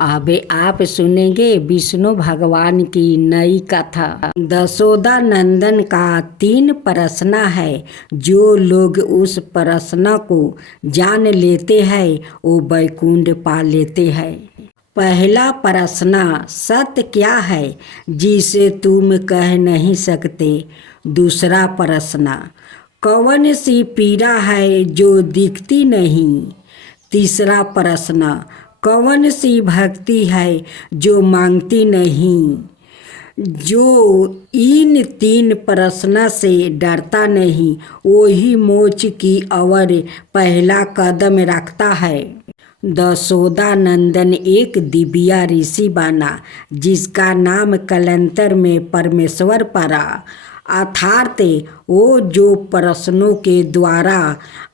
अब आप सुनेंगे विष्णु भगवान की नई कथा। दशोदा नंदन का 3 प्रश्न है। जो लोग उस प्रश्न को जान लेते हैं वो वैकुंठ पा लेते हैं। पहला प्रश्न, सत्य क्या है जिसे तुम कह नहीं सकते। दूसरा प्रश्न, कौन सी पीड़ा है जो दिखती नहीं। तीसरा प्रश्न, कौन सी भक्ति है जो मांगती नहीं। जो इन 3 प्रश्न से डरता नहीं वही मोक्ष की ओर पहला कदम रखता है। दशोदा नंदन एक दिव्या ऋषि बना जिसका नाम कालांतर में परमेश्वर पड़ा। अर्थात वो जो प्रश्नों के द्वारा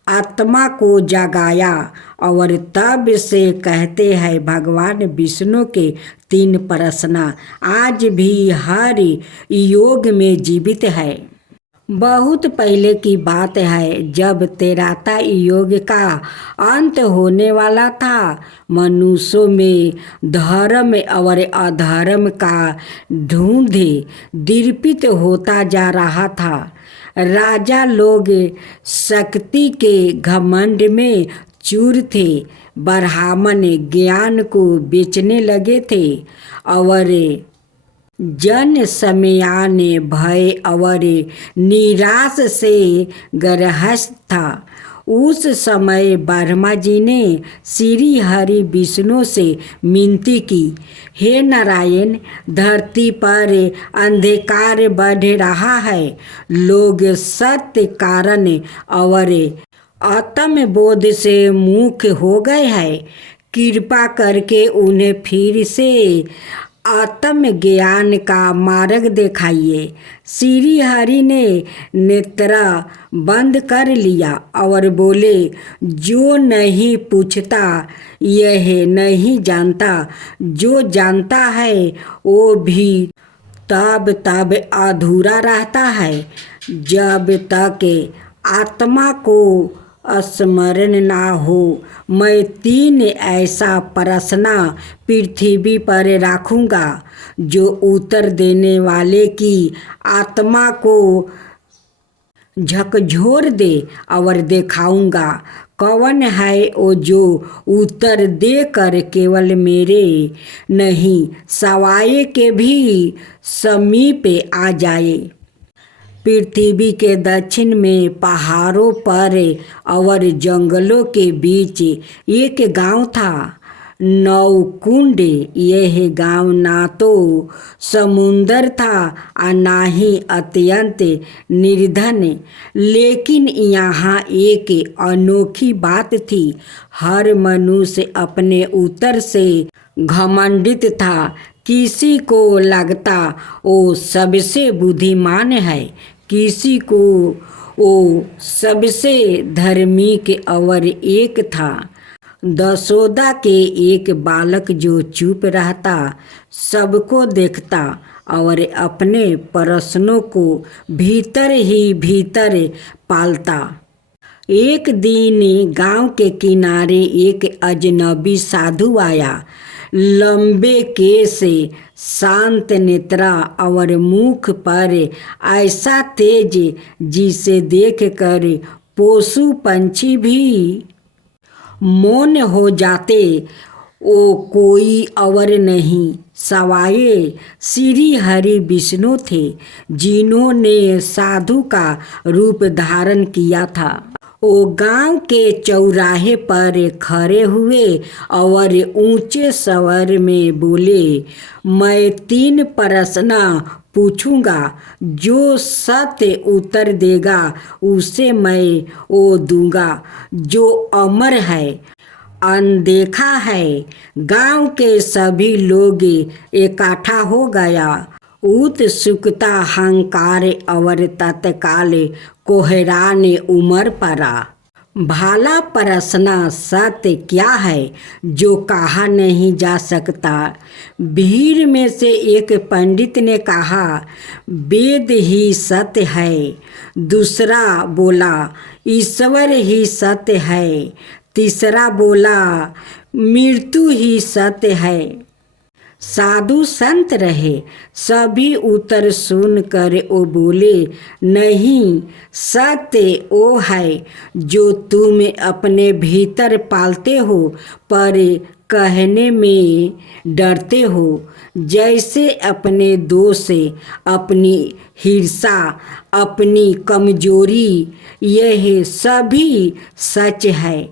आत्मा को जगाया और तब से कहते हैं भगवान विष्णु के 3 प्रश्न आज भी हर योग में जीवित है। बहुत पहले की बात है जब त्रेता युग का अंत होने वाला था। मनुष्यों में धर्म और अधर्म का धुंध दीपित होता जा रहा था। राजा लोग शक्ति के घमंड में चूर थे। ब्राह्मण ज्ञान को बेचने लगे थे और जन समयान भय और निराश से ग्रस्त था। उस समय ब्रह्मा जी ने श्री हरि विष्णु से विनती की, हे नारायण, धरती पर अंधकार बढ़ रहा है। लोग सत्य कारण और आत्मबोध से मुख हो गए हैं। कृपा करके उन्हें फिर से आत्म ज्ञान का मार्ग दिखाइए। श्री हरि ने नेत्र बंद कर लिया और बोले, जो नहीं पूछता यह नहीं जानता, जो जानता है वो भी तब अधूरा रहता है। जब तक आत्मा को स्मरण ना हो मैं 3 ऐसा प्रश्न पृथ्वी पर रखूँगा जो उत्तर देने वाले की आत्मा को झकझोर दे और दिखाऊंगा कौन है वो जो उत्तर देकर केवल मेरे नहीं सवाए के भी समीप आ जाए। पृथ्वी के दक्षिण में पहाड़ों पर और जंगलों के बीच एक गांव था, नौकुंड। यह गांव ना तो समुंदर था और ना ही अत्यंत निर्धन, लेकिन यहाँ एक अनोखी बात थी। हर मनुष्य अपने उत्तर से घमंडित था। किसी को लगता वो सबसे बुद्धिमान है, किसी को वो सबसे धार्मिक और एक था दशोदा के एक बालक जो चुप रहता, सबको देखता और अपने प्रश्नों को भीतर ही भीतर पालता। एक दिन गांव के किनारे एक अजनबी साधु आया। लंबे केस, शांत नेत्रा और मुख पर ऐसा तेज जिसे देखकर पशु पंछी भी मौन हो जाते। वो कोई और नहीं सवाए श्री हरि विष्णु थे जिन्होंने साधु का रूप धारण किया था। वो गांव के चौराहे पर खड़े हुए और ऊंचे स्वर में बोले, मैं 3 प्रश्न पूछूंगा, जो सत्य उत्तर देगा उसे मैं वो दूंगा जो अमर है, अनदेखा है। गांव के सभी लोग इकट्ठा हो गया। उत्सुकता, अहंकार और तत्काल कोहरान उमड़ पड़ा। भाला प्रश्न, सत्य क्या है जो कहा नहीं जा सकता। भीड़ में से एक पंडित ने कहा, वेद ही सत्य है। दूसरा बोला, ईश्वर ही सत्य है। तीसरा बोला, मृत्यु ही सत्य है। साधु संत रहे, सभी उत्तर सुन कर वो बोले, नहीं, सत्य वो है जो तुम अपने भीतर पालते हो पर कहने में डरते हो। जैसे अपने दोष से, अपनी हिंसा, अपनी कमजोरी, यह सभी सच है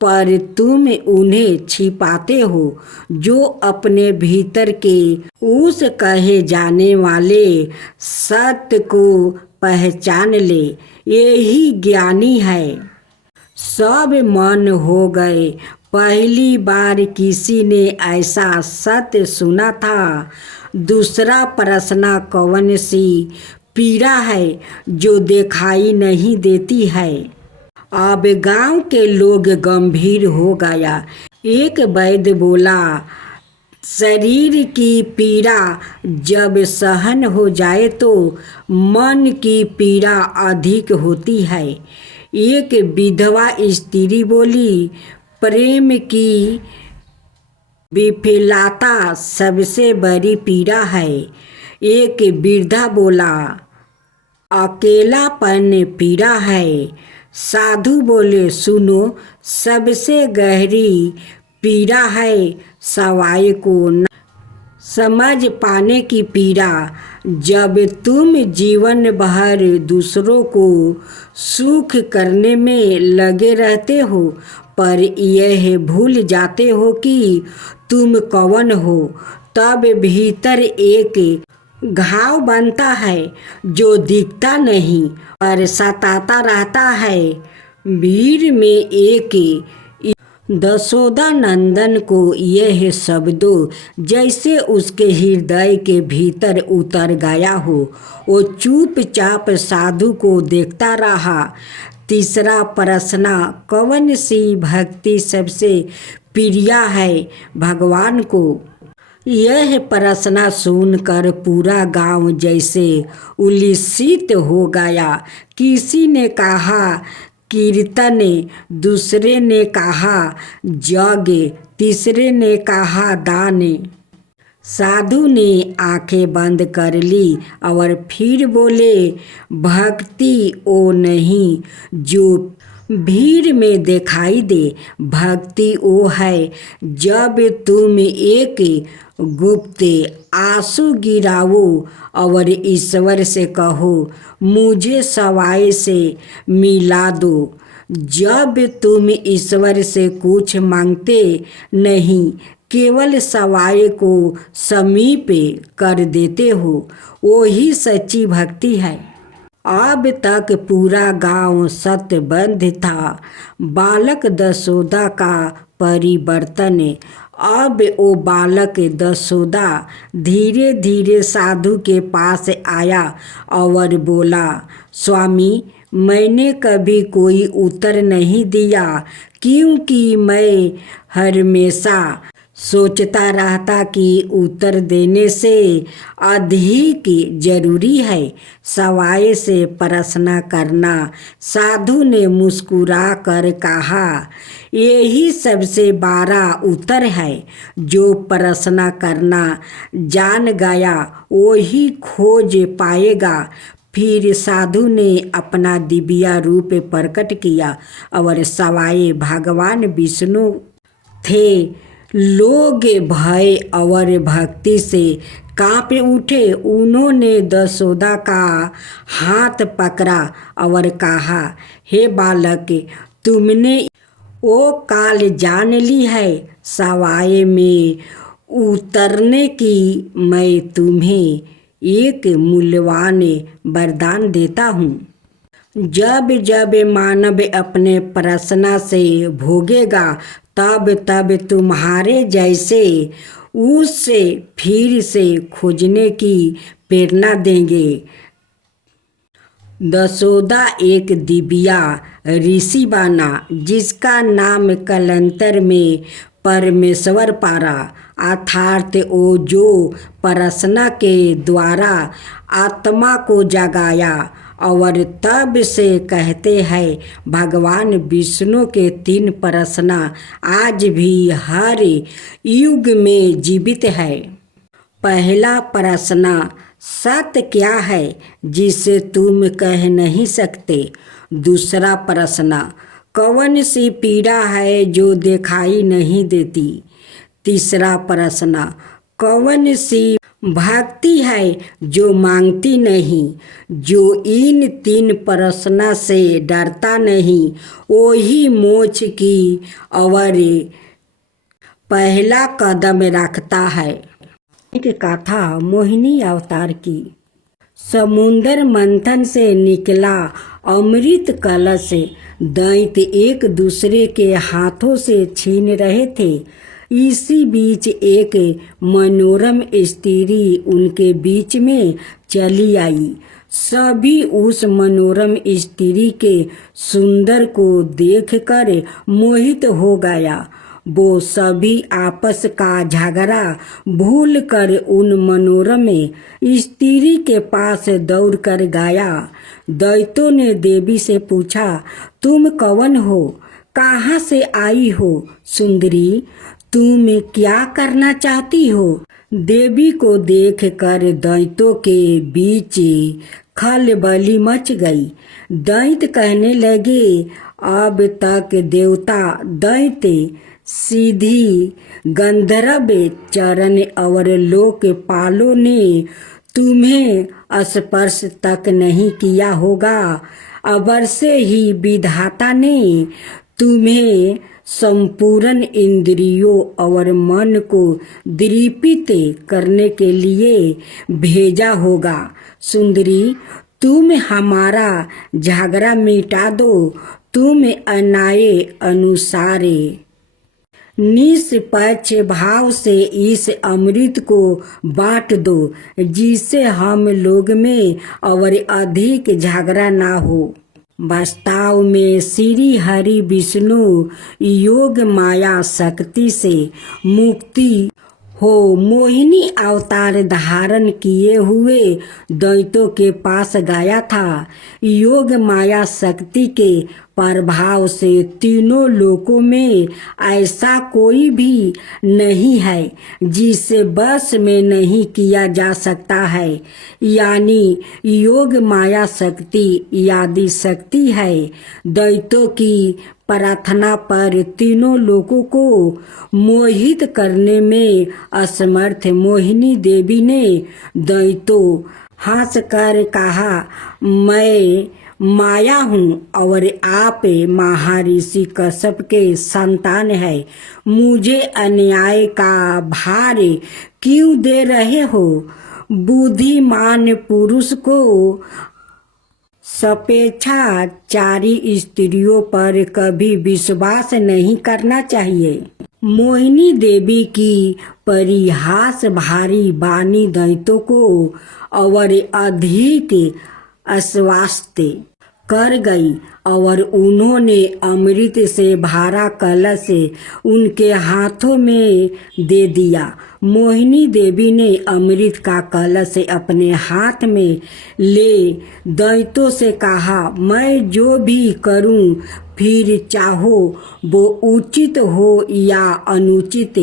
पर तुम उन्हें छिपाते हो। जो अपने भीतर के उस कहे जाने वाले सत्य को पहचान ले, यही ज्ञानी है। सब मौन हो गए। पहली बार किसी ने ऐसा सत्य सुना था। दूसरा प्रश्न, कौन सी पीड़ा है जो दिखाई नहीं देती है। अब गांव के लोग गंभीर हो गया। एक वैद्य बोला, शरीर की पीड़ा जब सहन हो जाए तो मन की पीड़ा अधिक होती है। एक विधवा स्त्री बोली, प्रेम की विफलता सबसे बड़ी पीड़ा है। एक वृद्धा बोला, अकेलापन पीड़ा है। साधु बोले, सुनो, सबसे गहरी पीड़ा है सवाए को न समझ पाने की पीड़ा। जब तुम जीवन भर दूसरों को सुख करने में लगे रहते हो पर यह भूल जाते हो कि तुम कौन हो, तब भीतर एक घाव बनता है जो दिखता नहीं और सताता रहता है। भीड़ में एक दशोदा नंदन को यह शब्दों जैसे उसके हृदय के भीतर उतर गया हो। वो चुपचाप साधु को देखता रहा। तीसरा प्रश्न, कौन सी भक्ति सबसे प्रिय है भगवान को। यह प्रश्न सुनकर पूरा गांव जैसे उल्लसित हो गया। किसी ने कहा कीर्तन, दूसरे ने कहा यज्ञ, तीसरे ने कहा दान। साधु ने आंखें बंद कर ली और फिर बोले, भक्ति वो नहीं जो भीड़ में दिखाई दे। भक्ति वो है जब तुम एक गुप्त आंसू गिराओ और ईश्वर से कहो, मुझे सवाए से मिला दो। जब तुम ईश्वर से कुछ मांगते नहीं, केवल सवाए को समीप कर देते हो, वही सच्ची भक्ति है। अब तक पूरा गांव सत्यबद्ध था। बालक दशोदा का परिवर्तन। अब वो बालक दशोदा धीरे धीरे साधु के पास आया और बोला, स्वामी, मैंने कभी कोई उत्तर नहीं दिया क्योंकि मैं हमेशा सोचता रहता कि उत्तर देने से अधिक जरूरी है सवाए से प्रश्न करना। साधु ने मुस्कुरा कर कहा, यही सबसे बड़ा उत्तर है। जो प्रश्न करना जान गया वही खोज पाएगा। फिर साधु ने अपना दिव्य रूप प्रकट किया और सवाए भगवान विष्णु थे। लोग भय और भक्ति से कांप उठे। उन्होंने दशोदा का हाथ पकड़ा और कहा, हे बालक, तुमने वो काल जान ली है। सवाए में उतरने की मैं तुम्हें एक मूल्यवान वरदान देता हूँ। जब जब मानव अपने प्रश्न से भोगेगा तब तब तुम्हारे जैसे उससे फिर से खोजने की प्रेरणा देंगे। दशोदा एक दिव्या ऋषि बना जिसका नाम कालांतर में परमेश्वर पारा, अर्थात वो जो प्रश्न के द्वारा आत्मा को जगाया और तब से कहते हैं भगवान विष्णु के 3 प्रश्न आज भी हर युग में जीवित है। पहला प्रश्न, सत्य क्या है जिसे तुम कह नहीं सकते? दूसरा प्रश्न, कौन सी पीड़ा है जो दिखाई नहीं देती? तीसरा प्रश्न, कौन सी भक्ति है जो मांगती नहीं? जो इन 3 प्रश्न से डरता नहीं वही मोक्ष की और पहला कदम रखता है। एक कथा मोहिनी अवतार की। समुद्र मंथन से निकला अमृत कलश दैत्य एक दूसरे के हाथों से छीन रहे थे। इसी बीच एक मनोरम स्त्री उनके बीच में चली आई। सभी उस मनोरम स्त्री के सुंदर को देखकर मोहित हो गया। वो सभी आपस का झगड़ा भूल कर उन मनोरम स्त्री के पास दौड़ कर गया। दैत्यों ने देवी से पूछा, तुम कौन हो? कहाँ से आई हो? सुंदरी, तुम क्या करना चाहती हो? देवी को देखकर दैत्यों के बीच खलबली मच गई। दैत्य कहने लगे, अब तक देवता, दैत्य, सीधी गंधर्व, चरण और लोकपालों ने तुम्हें स्पर्श तक नहीं किया होगा। अवश्य ही विधाता ने तुम्हें संपूर्ण इंद्रियों और मन को दीपित करने के लिए भेजा होगा। सुंदरी, तुम हमारा झगड़ा मिटा दो। तुम अन्याय अनुसार निष्पक्ष भाव से इस अमृत को बांट दो, जिससे हम लोग में और अधिक झगड़ा ना हो। वास्तव में श्री हरि विष्णु योग माया शक्ति से मुक्ति हो मोहिनी अवतार धारण किए हुए दैत्यों के पास गया था। योग माया शक्ति के प्रभाव से तीनों लोकों में ऐसा कोई भी नहीं है जिसे बस में नहीं किया जा सकता है। यानी योग माया शक्ति यादि शक्ति है। दैत्यों की प्रार्थना पर तीनों लोगों को मोहित करने में असमर्थ मोहिनी देवी ने दैत्यों हंसकर कहा, मैं माया हूँ और आप महर्षि कश्यप के संतान है। मुझे अन्याय का भार क्यों दे रहे हो? बुद्धिमान पुरुष को स्वेच्छाचारी स्त्रियों पर कभी विश्वास नहीं करना चाहिए। मोहिनी देवी की परिहास भारी वाणी दैत्यों को और अधिक आश्वस्त कर गई और उन्होंने अमृत से भरा कलश उनके हाथों में दे दिया। मोहिनी देवी ने अमृत का कलश अपने हाथ में ले दैत्यों से कहा, मैं जो भी करूं फिर चाहो वो उचित हो या अनुचित,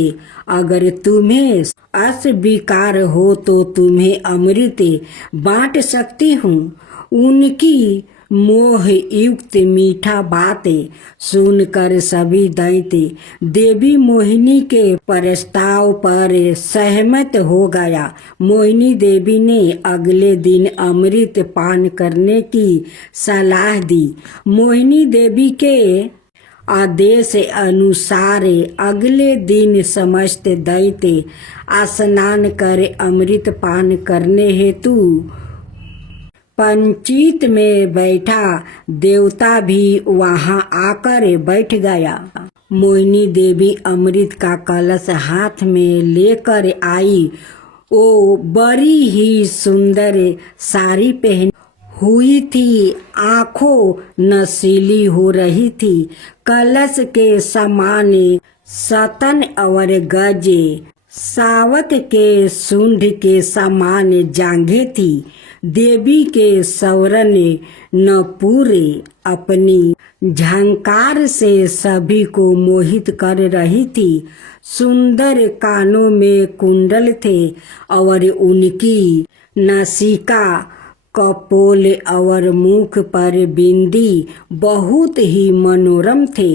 अगर तुम्हें अस्वीकार हो तो तुम्हें अमृत बांट सकती हूँ। उनकी मोह युक्त मीठा बातें सुनकर सभी दैत्य देवी मोहिनी के प्रस्ताव पर सहमत हो गया। मोहिनी देवी ने अगले दिन अमृत पान करने की सलाह दी। मोहिनी देवी के आदेश अनुसार अगले दिन समस्त दैत्य स्नान कर अमृत पान करने हेतु पंचित में बैठा। देवता भी वहां आकर बैठ गया। मोहिनी देवी अमृत का कलश हाथ में लेकर आई। वो बड़ी ही सुंदर साड़ी पहनी हुई थी, आंखों नशीली हो रही थी। कलश के समान सतन और गजे, सावक के सूंड के समान जांघें थी। देवी के सवरन न पूरे अपनी झंकार से सभी को मोहित कर रही थी। सुंदर कानों में कुंडल थे और उनकी नासिका कपोल और मुख पर बिंदी बहुत ही मनोरम थे।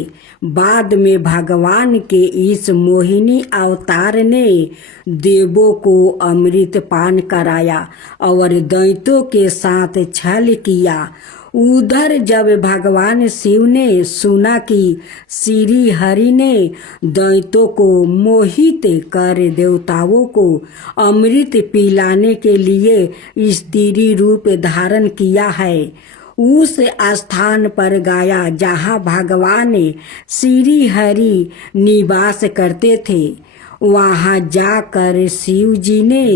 बाद में भगवान के इस मोहिनी अवतार ने देवों को अमृत पान कराया और दैत्यों के साथ छल किया। उधर जब भगवान शिव ने सुना कि श्री हरि ने दैत्यों को मोहित कर देवताओं को अमृत पिलाने के लिए स्त्री रूप धारण किया है, उस स्थान पर गया जहाँ भगवान श्री हरि निवास करते थे। वहाँ जाकर शिव जी ने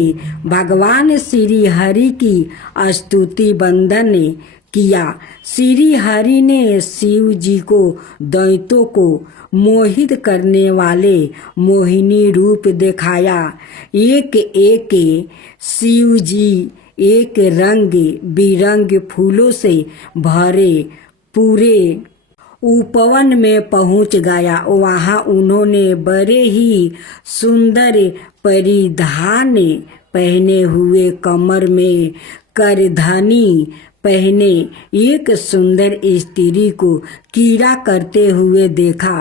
भगवान श्री हरि की स्तुति वंदन किया। श्री हरि ने शिव जी को दैत्यों को मोहित करने वाले मोहिनी रूप दिखाया। एक एक शिव जी एक रंग बिरंग फूलों से भरे पूरे उपवन में पहुंच गया। वहाँ उन्होंने बड़े ही सुंदर परिधान पहने हुए, कमर में करधनी पहने एक सुंदर स्त्री को कीड़ा करते हुए देखा।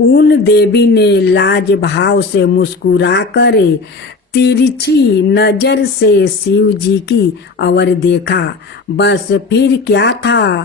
उन देवी ने लाज भाव से मुस्कुराकर तिरछी नजर से शिव जी की ओर देखा। बस फिर क्या था,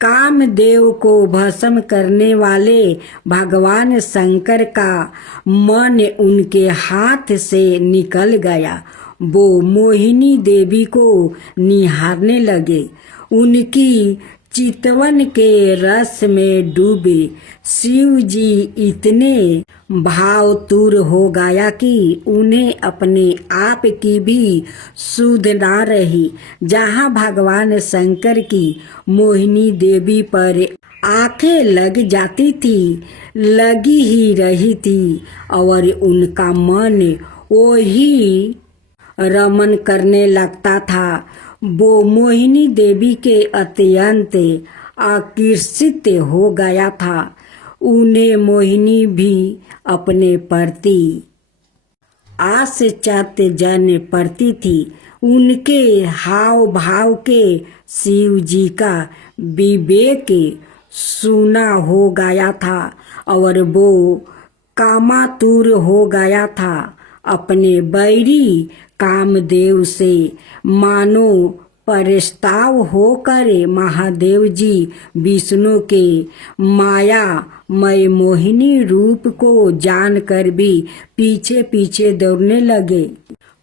कामदेव को भस्म करने वाले भगवान शंकर का मन उनके हाथ से निकल गया। वो मोहिनी देवी को निहारने लगे। उनकी चितवन के रस में डूबे शिव जी इतने भावतुर हो गया कि उन्हें अपने आप की भी सुध ना रही। जहाँ भगवान शंकर की मोहिनी देवी पर आंखें लग जाती थी, लगी ही रही थी और उनका मन वही रमन करने लगता था। वो मोहिनी देवी के अत्यंत आकर्षित हो गया था। उन्हें मोहिनी भी अपने प्रति आश्चर्य जन पड़ती थी। उनके हाव भाव के शिव जी का विवेक सूना हो गया था और वो कामातुर हो गया था। अपने बैरी कामदेव से मानो प्रस्ताव होकर महादेव जी विष्णु के मायामय मोहिनी रूप को जानकर भी पीछे पीछे दौड़ने लगे।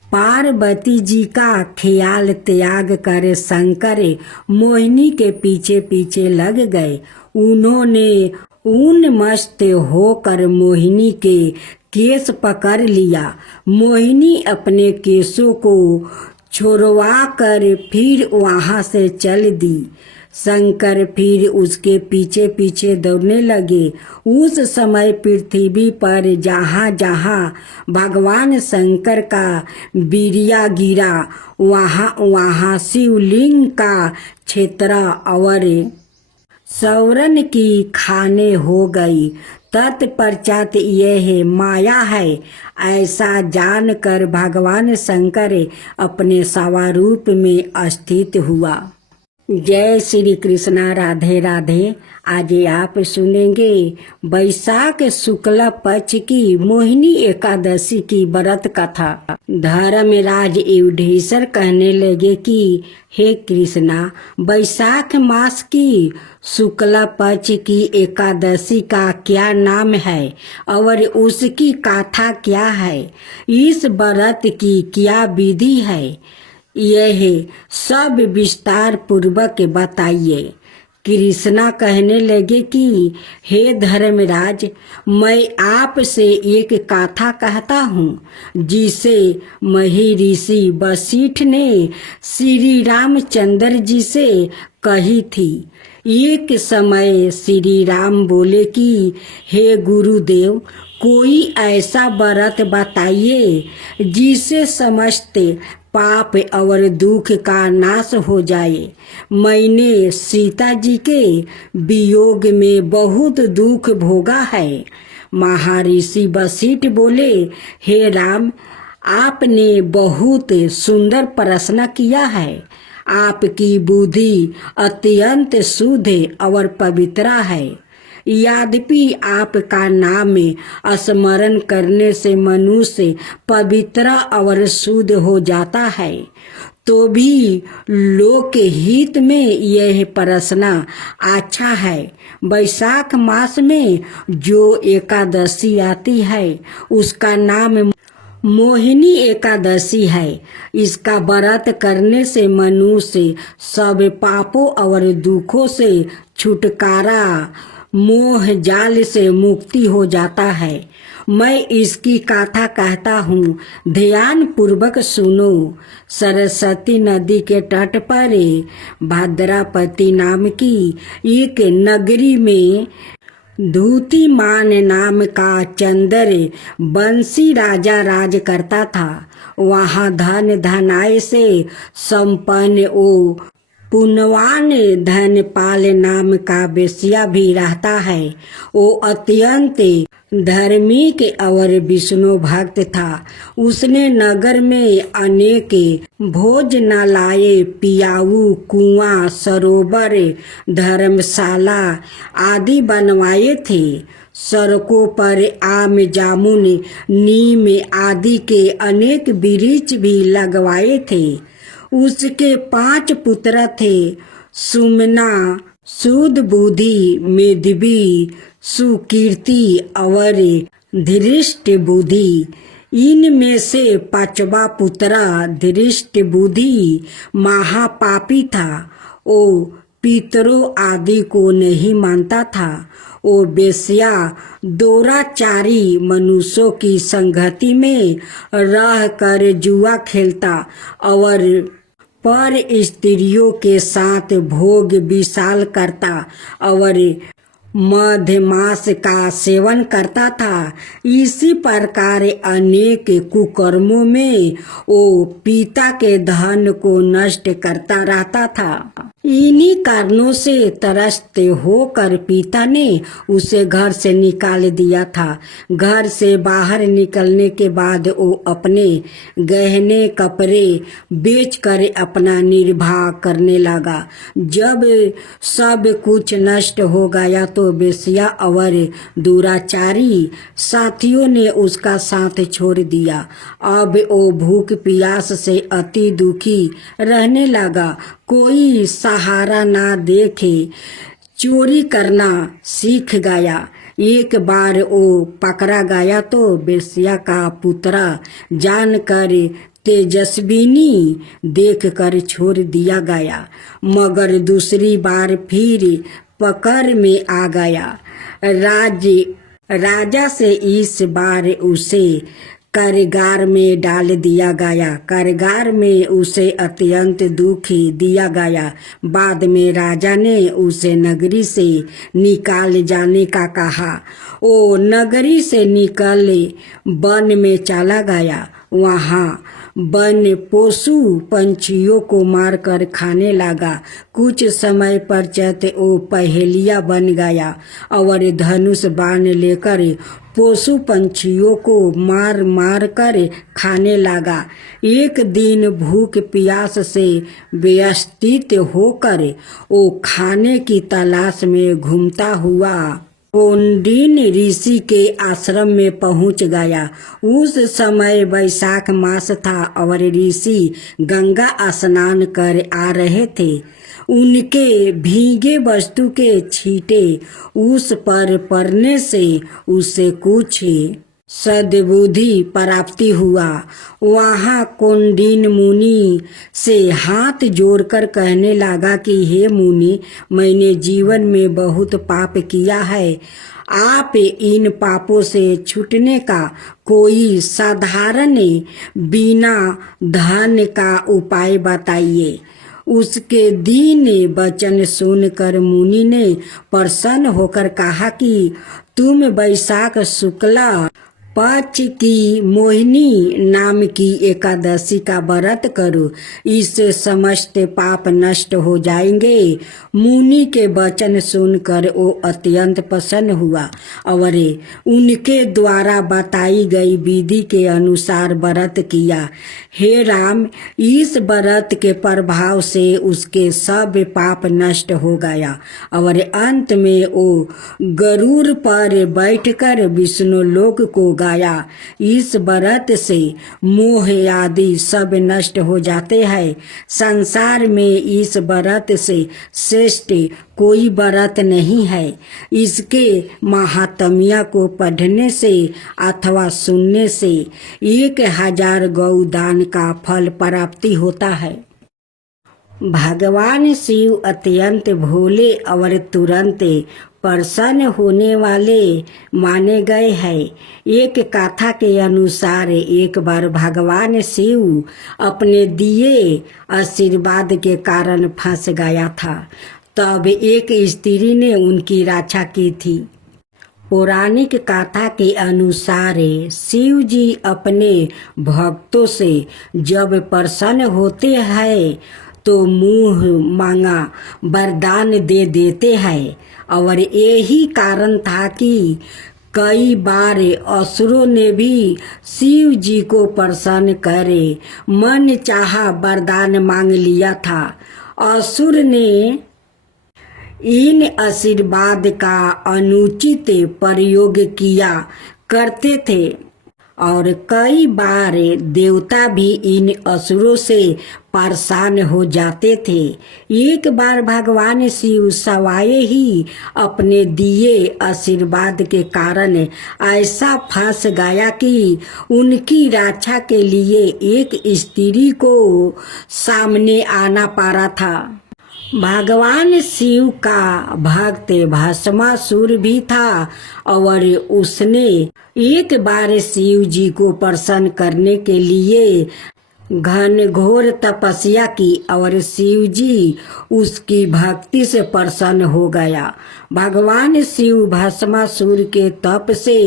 पार्वती जी का ख्याल त्याग कर शंकर मोहिनी के पीछे पीछे लग गए। उन्होंने उन्मस्त होकर मोहिनी के केस पकड़ लिया। मोहिनी अपने केसों को छुड़वा कर फिर वहाँ से चल दी। शंकर फिर उसके पीछे पीछे दौड़ने लगे। उस समय पृथ्वी पर जहाँ जहाँ भगवान शंकर का वीर्य गिरा, वहाँ वहाँ शिवलिंग का क्षेत्र और सौरन की खाने हो गई। तत्पश्चात यह माया है ऐसा जानकर भगवान शंकर अपने स्वरूप में स्थित हुआ। जय श्री कृष्णा, राधे राधे। आज आप सुनेंगे वैशाख शुक्ल पक्ष की मोहिनी एकादशी की व्रत कथा। धर्मराज युधिष्ठिर कहने लगे कि हे कृष्णा, वैशाख मास की शुक्ल पक्ष की एकादशी का क्या नाम है और उसकी कथा क्या है? इस व्रत की क्या विधि है? यह सब विस्तार पूर्वक बताइए। कृष्णा कहने लगे कि हे धर्मराज, मैं आपसे एक कथा कहता हूँ जिसे महर्षि वशिष्ठ ने श्री रामचंद्र जी से कही थी। एक समय श्री राम बोले कि हे गुरुदेव, कोई ऐसा व्रत बताइए जिससे समस्त पाप और दुख का नाश हो जाए। मैंने सीता जी के वियोग में बहुत दुख भोगा है। महर्षि वशिष्ठ बोले, हे राम, आपने बहुत सुंदर प्रश्न किया है। आपकी बुद्धि अत्यंत शुद्ध और पवित्र है। यद्यपि आपका नाम स्मरण करने से मनुष्य पवित्र और शुद्ध हो जाता है, तो भी लोक हित में यह प्रश्न अच्छा है। वैशाख मास में जो एकादशी आती है उसका नाम मोहिनी एकादशी है। इसका व्रत करने से मनुष्य सब पापों और दुखों से छुटकारा, मोह जाल से मुक्ति हो जाता है। मैं इसकी कथा कहता हूँ, ध्यान पूर्वक सुनो। सरस्वती नदी के तट पर भद्रापति नाम की एक नगरी में धूतिमान नाम का चंद्र बंसी राजा राज करता था। वहाँ धन धनाय से संपन्न ओ पुण्यवान धनपाल नाम का वेश्या भी रहता है। वो अत्यंत धार्मिक और विष्णु भक्त था। उसने नगर में अनेक भोजनालय, पियाऊ, कुआं, सरोवर, धर्मशाला आदि बनवाए थे। सड़कों पर आम, जामुन, नीम आदि के अनेक वृक्ष भी लगवाए थे। उसके 5 पुत्र थे, सुमना, शुद्ध बुद्धि, मेधावी, सुकीर्ति और धृष्ट बुद्धि। इनमें से 5वां पुत्र धृष्ट बुद्धि महापापी था। वो पितरों आदि को नहीं मानता था। वो वेश्या दुराचारी मनुष्यों की संगति में रहकर जुआ खेलता और पर स्त्रियों के साथ भोग विशाल करता और मधमास का सेवन करता था। इसी प्रकार अनेक कुकर्मों में वो पिता के धन को नष्ट करता रहता था। इन्हीं कारणों से त्रस्त होकर पिता ने उसे घर से निकाल दिया था। घर से बाहर निकलने के बाद वो अपने गहने कपड़े बेचकर अपना निर्वाह करने लगा। जब सब कुछ नष्ट हो गया तो वेश्या और दुराचारी साथियों ने उसका साथ छोड़ दिया। अब वो भूख प्यास से अति दुखी रहने लगा। कोई सहारा ना देखे चोरी करना सीख गया। एक बार वो पकड़ा गया तो वेश्या का पुत्र जानकर तेजस्विनी देखकर छोड़ दिया गया, मगर दूसरी बार फिर पकड़ में आ गया। राजा से इस बार उसे कारागार में डाल दिया गया। कारागार में उसे अत्यंत दुख दिया गया। बाद में राजा ने उसे नगरी से निकाल जाने का कहा। वो नगरी से निकल वन में चला गया। वहाँ वन पशु पंछियों को मारकर खाने लगा। कुछ समय पश्चात वो पहेलिया बन गया और धनुष बाण लेकर पशु पंछियों को मार मार कर खाने लगा। एक दिन भूख प्यास से व्यथित होकर वो खाने की तलाश में घूमता हुआ कौंडिन ऋषि के आश्रम में पहुंच गया। उस समय वैशाख मास था और ऋषि गंगा स्नान कर आ रहे थे। उनके भीगे वस्तु के छींटे उस पर पड़ने से उसे कुछ सद्बुद्धि प्राप्ति हुआ। वहाँ कौंडिन्य मुनि से हाथ जोड़कर कहने लगा कि हे मुनि, मैंने जीवन में बहुत पाप किया है। आप इन पापों से छूटने का कोई साधारण बिना धन का उपाय बताइए। उसके दीन वचन सुनकर मुनि ने प्रसन्न होकर कहा कि तुम वैशाख शुक्ला पक्ष की मोहिनी नाम की एकादशी का व्रत करो, इससे समस्त पाप नष्ट हो जाएंगे। मुनि के वचन सुनकर वो अत्यंत प्रसन्न हुआ और उनके द्वारा बताई गई विधि के अनुसार व्रत किया। हे राम, इस व्रत के प्रभाव से उसके सब पाप नष्ट हो गया और अंत में वो गरुड़ पर बैठकर विष्णु लोक को गया। इस व्रत से मोह आदि सब नष्ट हो जाते हैं। संसार में इस व्रत से श्रेष्ठ कोई व्रत नहीं है। इसके महात्म्य को पढ़ने से अथवा सुनने से 1000 गौदान का फल प्राप्ति होता है। भगवान शिव अत्यंत भोले और तुरंत प्रसन्न होने वाले माने गए हैं। एक कथा के अनुसार एक बार भगवान शिव अपने दिए आशीर्वाद के कारण फंस गया था। तब एक स्त्री ने उनकी रक्षा की थी। पौराणिक कथा के अनुसार शिव जी अपने भक्तों से जब प्रसन्न होते हैं तो मुंह मांगा वरदान दे देते हैं और यही कारण था कि कई बार असुरों ने भी शिव जी को प्रसन्न करे मन चाहा वरदान मांग लिया था। असुर ने इन आशीर्वाद का अनुचित प्रयोग किया करते थे और कई बार देवता भी इन असुरों से परेशान हो जाते थे। एक बार भगवान शिव सवाए ही अपने दिए आशीर्वाद के कारण ऐसा फंस गया कि उनकी रक्षा के लिए एक स्त्री को सामने आना पड़ा था। भगवान शिव का भक्त भस्मासुर भी था और उसने एक बार शिव जी को प्रसन्न करने के लिए घनघोर तपस्या की और शिव जी उसकी भक्ति से प्रसन्न हो गया। भगवान शिव भस्मासुर के तप से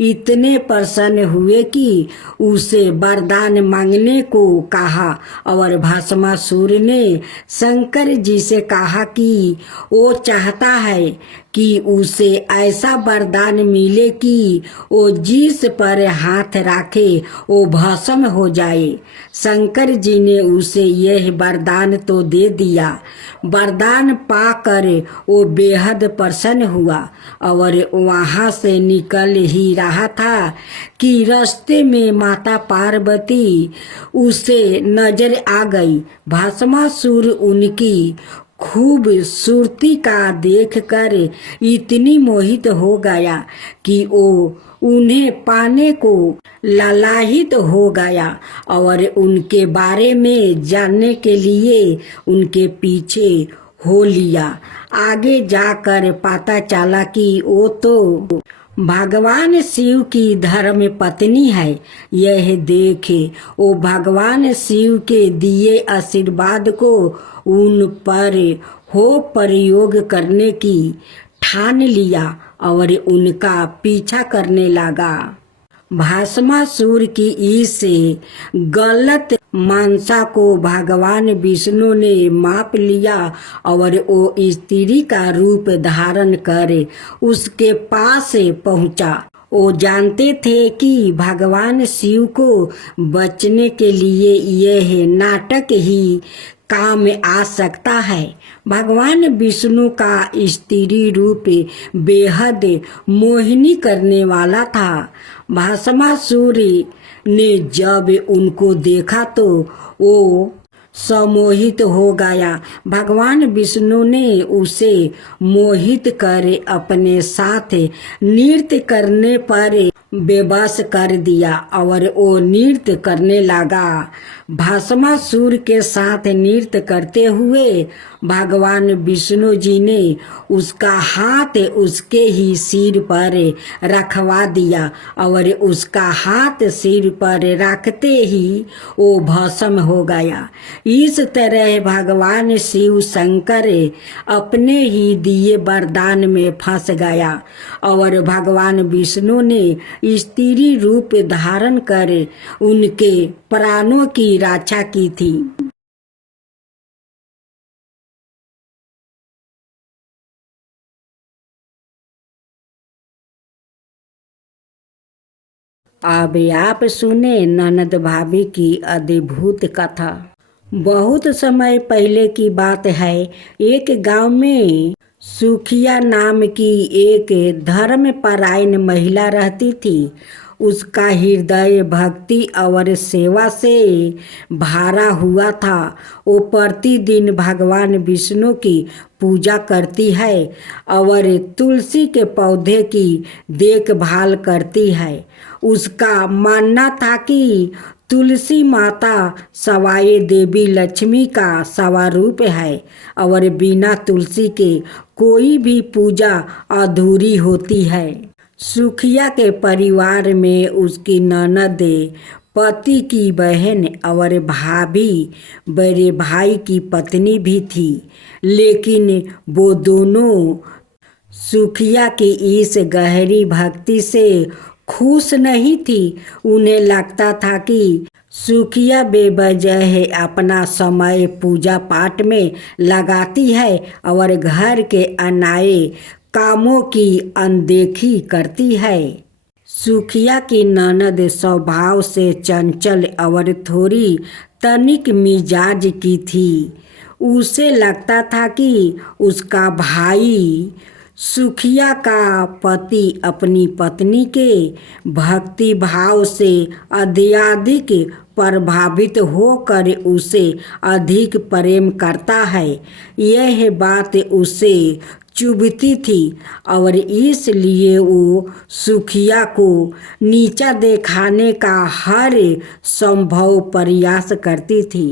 इतने प्रसन्न हुए कि उसे वरदान मांगने को कहा और भस्मासुर ने शंकर जी से कहा कि वो चाहता है कि उसे ऐसा वरदान मिले कि वो जिस पर हाथ रखे वो भस्म हो जाए। शंकर जी ने उसे यह वरदान तो दे दिया। वरदान पाकर वो बेहद प्रसन्न हुआ और वहाँ से निकल ही रहा था कि रास्ते में माता पार्वती उसे नजर आ गई। भस्मासुर उनकी खूबसूरती का देखकर इतनी मोहित हो गया कि वो उन्हें पाने को लालायित हो गया और उनके बारे में जानने के लिए उनके पीछे हो लिया। आगे जाकर पता चला कि वो तो भगवान शिव की धर्म पत्नी है। यह देखे वो भगवान शिव के दिए आशीर्वाद को उन पर हो प्रयोग करने की ठान लिया और उनका पीछा करने लगा। भस्मासुर की इस गलत मानसा को भगवान विष्णु ने माप लिया और वो स्त्री का रूप धारण कर उसके पास पहुंचा। वो जानते थे कि भगवान शिव को बचने के लिए यह नाटक ही काम आ सकता है। भगवान विष्णु का स्त्री रूप बेहद मोहिनी करने वाला था। भस्मासुर ने जब उनको देखा तो वो सम्मोहित हो गया। भगवान विष्णु ने उसे मोहित कर अपने साथ नृत्य करने पर बेबस कर दिया और वो नृत्य करने लगा। भस्मासुर के साथ नृत्य करते हुए भगवान विष्णु जी ने उसका हाथ उसके ही सिर पर रखवा दिया और उसका हाथ सिर पर रखते ही वो भस्म हो गया। इस तरह भगवान शिव शंकर अपने ही दिए वरदान में फंस गया और भगवान विष्णु ने स्त्री रूप धारण कर उनके प्राणों की रक्षा की थी। अब आप सुने ननद भाभी की अद्भुत कथा। बहुत समय पहले की बात है। एक गांव में सुखिया नाम की एक धर्मपरायण महिला रहती थी। उसका हृदय भक्ति और सेवा से भरा हुआ था। वो प्रतिदिन भगवान विष्णु की पूजा करती है और तुलसी के पौधे की देखभाल करती है। उसका मानना था कि तुलसी माता सवाए देवी लक्ष्मी का स्वरूप है और बिना तुलसी के कोई भी पूजा अधूरी होती है। सुखिया के परिवार में उसकी ननद, पति की बहन और भाभी बड़े भाई की पत्नी भी थी, लेकिन वो दोनों सुखिया की इस गहरी भक्ति से खुश नहीं थी। उन्हें लगता था कि सुखिया बेवजह अपना समय पूजा पाठ में लगाती है और घर के अनाए कामों की अनदेखी करती है। सुखिया की ननद स्वभाव से चंचल और थोड़ी तनिक मिजाज की थी। उसे लगता था कि उसका भाई सुखिया का पति अपनी पत्नी के भक्ति भाव से अत्यधिक प्रभावित होकर उसे अधिक प्रेम करता है। यह बात उसे चुभती थी और इसलिए वो सुखिया को नीचा दिखाने का हर संभव प्रयास करती थी।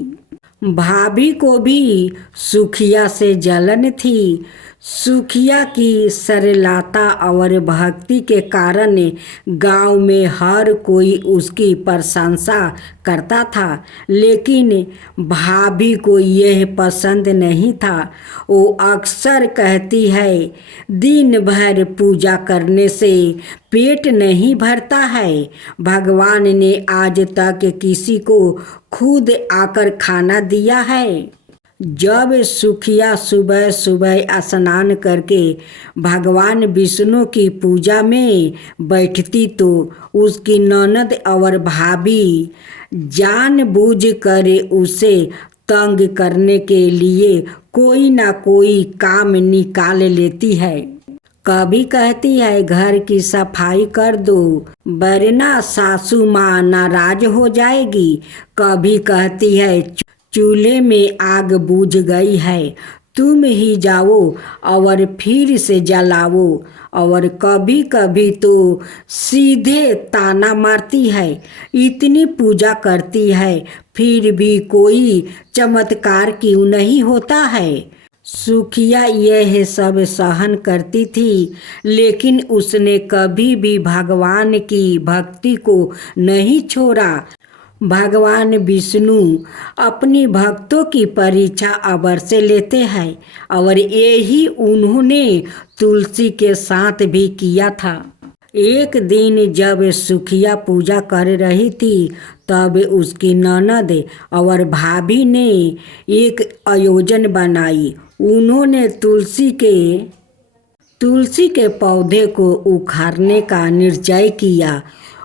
भाभी को भी सुखिया से जलन थी। सुखिया की सरलता और भक्ति के कारण गांव में हर कोई उसकी प्रशंसा करता था, लेकिन भाभी को यह पसंद नहीं था। वो अक्सर कहती है, दिन भर पूजा करने से पेट नहीं भरता है। भगवान ने आज तक किसी को खुद आकर खाना दिया है। जब सुखिया सुबह सुबह स्नान करके भगवान विष्णु की पूजा में बैठती तो उसकी ननद और भाभी जानबूझकर उसे तंग करने के लिए कोई ना कोई काम निकाल लेती है। कभी कहती है घर की सफाई कर दो वरना सासू माँ नाराज हो जाएगी। कभी कहती है चूल्हे में आग बुझ गई है, तुम ही जाओ और फिर से जलाओ। और कभी कभी तो सीधे ताना मारती है, इतनी पूजा करती है फिर भी कोई चमत्कार क्यों नहीं होता है। सुखिया यह सब सहन करती थी, लेकिन उसने कभी भी भगवान की भक्ति को नहीं छोड़ा। भगवान विष्णु अपनी भक्तों की परीक्षा अवश्य लेते हैं और यही उन्होंने तुलसी के साथ भी किया था। एक दिन जब सुखिया पूजा कर रही थी तब उसकी ननद और भाभी ने एक आयोजन बनाई। उन्होंने तुलसी के पौधे को उखाड़ने का निश्चय किया।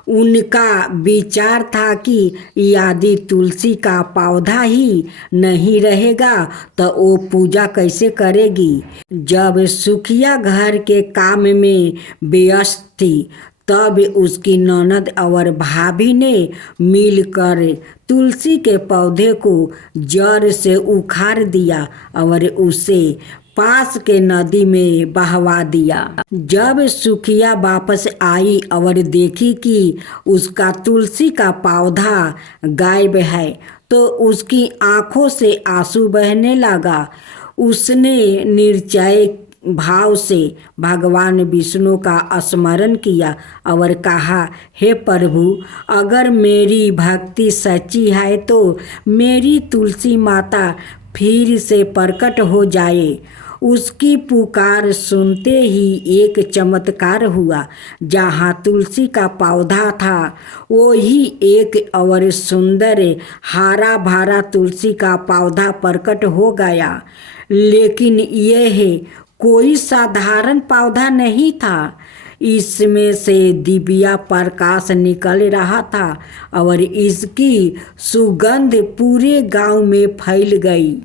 उनका विचार था कि यदि तुलसी का पौधा ही नहीं रहेगा तो वो पूजा कैसे करेगी। जब सुखिया घर के काम में व्यस्त थी तब उसकी ननद और भाभी ने मिलकर तुलसी के पौधे को जड़ से उखाड़ दिया और उसे पास के नदी में बहवा दिया। जब सुखिया वापस आई और देखी कि उसका तुलसी का पौधा गायब है तो उसकी आंखों से आंसू बहने लगा। उसने निर्जय भाव से भगवान विष्णु का स्मरण किया और कहा, हे प्रभु, अगर मेरी भक्ति सच्ची है तो मेरी तुलसी माता फिर से प्रकट हो जाए। उसकी पुकार सुनते ही एक चमत्कार हुआ। जहाँ तुलसी का पौधा था वही एक और सुंदर हरा भरा तुलसी का पौधा प्रकट हो गया। लेकिन यह कोई साधारण पौधा नहीं था। इसमें से दिव्या प्रकाश निकल रहा था और इसकी सुगंध पूरे गांव में फैल गई।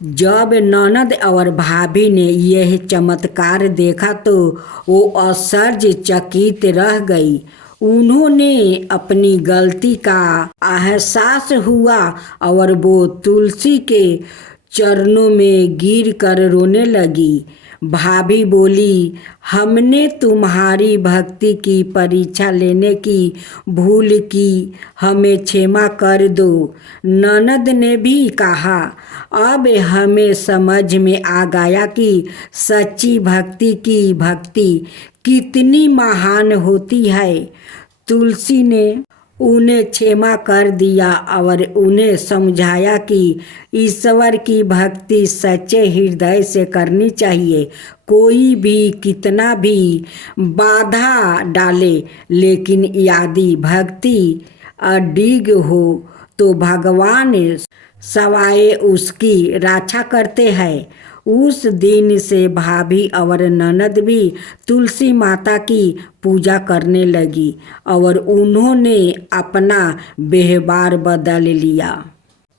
जब ननद और भाभी ने यह चमत्कार देखा तो वो आश्चर्यचकित रह गई। उन्होंने अपनी गलती का एहसास हुआ और वो तुलसी के चरणों में गिर कर रोने लगी। भाभी बोली, हमने तुम्हारी भक्ति की परीक्षा लेने की भूल की, हमें क्षमा कर दो। ननद ने भी कहा, अब हमें समझ में आ गया कि सच्ची भक्ति की भक्ति कितनी महान होती है। तुलसी ने उन्हें क्षमा कर दिया और उन्हें समझाया कि ईश्वर की भक्ति सच्चे हृदय से करनी चाहिए। कोई भी कितना भी बाधा डाले, लेकिन यदि भक्ति अडिग हो तो भगवान सवाए उसकी रक्षा करते हैं। उस दिन से भाभी और ननद भी तुलसी माता की पूजा करने लगी और उन्होंने अपना व्यवहार बदल लिया।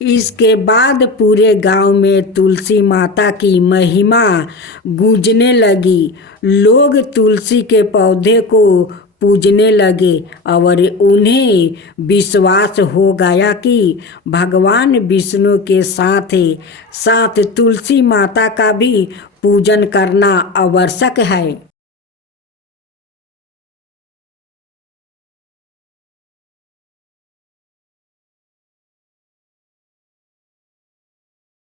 इसके बाद पूरे गांव में तुलसी माता की महिमा गूंजने लगी। लोग तुलसी के पौधे को पूजने लगे और उन्हें विश्वास हो गया कि भगवान विष्णु के साथ साथ तुलसी माता का भी पूजन करना आवश्यक है।